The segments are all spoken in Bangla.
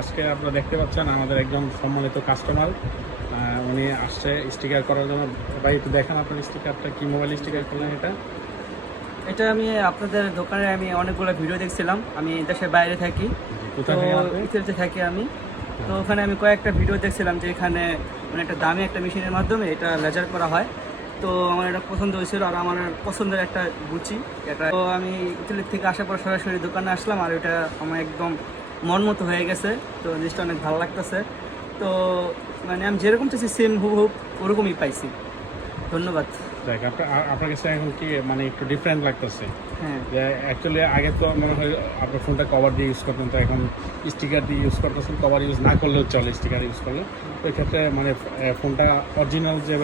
আজকে আপনারা দেখতে পাচ্ছেন আমাদের একজন সম্মানিত কাস্টমার, উনি আসছে স্টিকার করার জন্য। ভাই একটু দেখেন আপনার স্টিকারটা, কি মোবাইল স্টিকার করলেন এটা? এটা আমি আপনাদের দোকানে আমি অনেকগুলো ভিডিও দেখছিলাম। আমি দেশের বাইরে থাকি, তো ইতালিতে থাকি আমি। তো ওখানে আমি কয়েকটা ভিডিও দেখছিলাম যে এখানে মানে একটা দামি একটা মেশিনের মাধ্যমে এটা লেজার করা হয়। তো আমার এটা পছন্দ হয়েছিল, আর আমার পছন্দের একটা গুচি এটা। তো আমি ইতালি থেকে আসার পর সরাসরি দোকানে আসলাম, আর এটা আমার একদম মন মতো হয়ে গেছে। তো জিনিসটা অনেক ভালো লাগতেছে। তো মানে আমি যেরকম চাইছি সেম হুবহুব ওরকমই পাইছি। ধন্যবাদ। দেখ আপনার কাছে এখন কি মানে একটু ডিফারেন্ট লাগতেছে? হ্যাঁ, যে অ্যাকচুয়ালি আগে তো মনে হয় আপনার ফোনটা কভার দিয়ে ইউজ করতেন, তো এখন স্টিকার দিয়ে ইউজ করতেছেন। কভার ইউজ না করলেও চলে, স্টিকার ইউজ করলে। তো এক্ষেত্রে মানে ফোনটা অরিজিনাল যে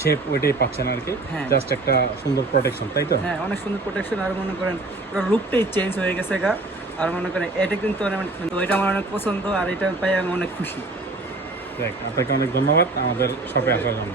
শেপ ওইটাই পাচ্ছেন আর কি, জাস্ট একটা সুন্দর প্রোটেকশন, তাই তো? হ্যাঁ, অনেক সুন্দর প্রোটেকশন। আর মনে করেন পুরো লুকটাই চেঞ্জ হয়ে গেছে গা। আর মনে করেন এটা কিন্তু এটা আমার অনেক পছন্দ, আর এটা পাই আমি অনেক খুশি। দেখ আপনাকে অনেক ধন্যবাদ আমাদের শপে আসার জন্য।